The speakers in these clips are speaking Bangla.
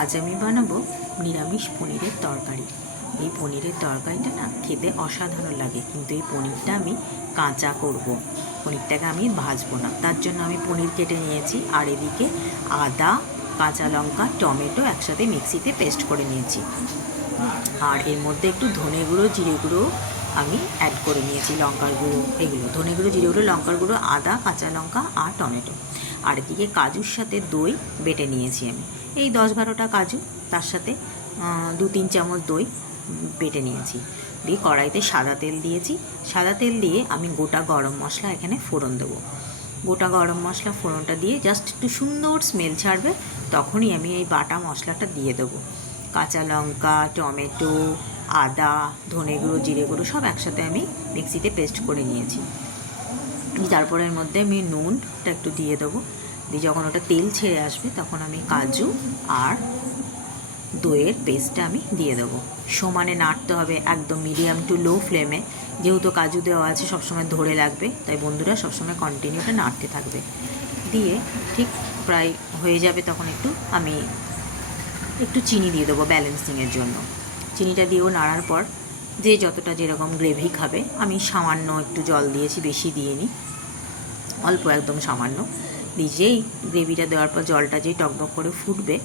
আজ আমি বানাবো নিরামিষ পনিরের তরকারি। এই পনিরের তরকারিটা না খেতে অসাধারণ লাগে, কিন্তু এই পনিরটা আমি কাঁচা করব। পনিরটাকে আমি ভাজবো না, তার জন্য আমি পনির কেটে নিয়েছি। আর এদিকে আদা, কাঁচা লঙ্কা, টমেটো একসাথে মিক্সিতে পেস্ট করে নিয়েছি। আর এর মধ্যে একটু ধনে গুঁড়ো, জিরে গুঁড়ো আমি অ্যাড করে নিয়েছি, লঙ্কার গুঁড়ো, এগুলো ধনে গুঁড়ো, জিরে গুঁড়ো, লঙ্কার গুঁড়ো, আদা, কাঁচা লঙ্কা আর টমেটো। আর এদিকে কাজুর সাথে দই বেটে নিয়েছি আমি, এই 10-12টা কাজু, তার সাথে 2-3 চামচ দই বেটে নিয়েছি। দিয়ে কড়াইতে সাদা তেল দিয়েছি। সাদা তেল দিয়ে আমি গোটা গরম মশলা এখানে ফোড়ন দেবো। গোটা গরম মশলা ফোড়নটা দিয়ে জাস্ট একটু সুন্দর স্মেল ছাড়বে, তখনই আমি এই বাটা মশলাটা দিয়ে দেবো। কাঁচা লঙ্কা, টমেটো, আদা, ধনে গুঁড়ো, জিরে গুঁড়ো সব একসাথে আমি মিক্সিতে পেস্ট করে নিয়েছি। তারপরে এর মধ্যে আমি নুনটা একটু দিয়ে দেবো। দিয়ে যখন ওটা তেল ছেড়ে আসবে, তখন আমি কাজু আর দইয়ের পেস্টটা আমি দিয়ে দেবো। সমানে নাড়তে হবে, একদম মিডিয়াম টু লো ফ্লেমে। যেহেতু কাজু দেওয়া আছে, সবসময় ধরে লাগবে, তাই বন্ধুরা সবসময় কন্টিনিউটা নাড়তে থাকবে। দিয়ে ঠিক প্রায় হয়ে যাবে, তখন আমি একটু চিনি দিয়ে দেবো ব্যালেন্সিংয়ের জন্য। চিনিটা দিয়েও নাড়ার পর যে যতটা যেরকম গ্রেভি খাবে, আমি সামান্য একটু জল দিয়েছি, বেশি দিইনি, অল্প একদম সামান্য দিয়ে। যেই গ্রেভিটা দেওয়ার পর জলটা যেই টকবক করে ফুটবে,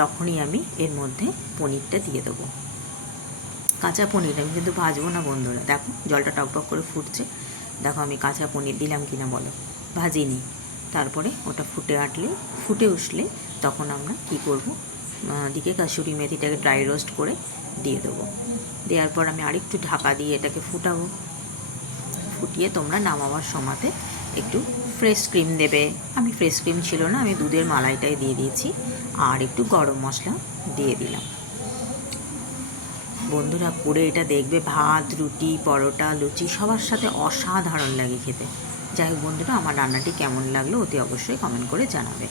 তখনই আমি এর মধ্যে পনিরটা দিয়ে দেবো। কাঁচা পনির আমি কিন্তু ভাজবো না বন্ধুরা। দেখো জলটা টকবক করে ফুটছে, দেখো আমি কাঁচা পনির দিলাম কিনা বলো, ভাজিনি। তারপরে ওটা ফুটে উঠলে তখন আমরা কী করবো, দিকে কাসুরি মেথিটাকে ড্রাই রোস্ট করে দিয়ে দেবো। দেওয়ার পর আমি আরেকটু ঢাকা দিয়ে এটাকে ফুটাবো। ফুটিয়ে তোমরা নামাবার সময়তে একটু ফ্রেশ ক্রিম দেবে। আমি ফ্রেশ ক্রিম ছিল না, আমি দুধের মালাইটাই দিয়ে দিয়েছি, আর একটু গরম মশলা দিয়ে দিলাম। বন্ধুরা করে এটা দেখবে, ভাত, রুটি, পরোটা, লুচি সবার সাথে অসাধারণ লাগে খেতে। যাই হোক বন্ধুরা, আমার রান্নাটি কেমন লাগলো অতি অবশ্যই কমেন্ট করে জানাবে।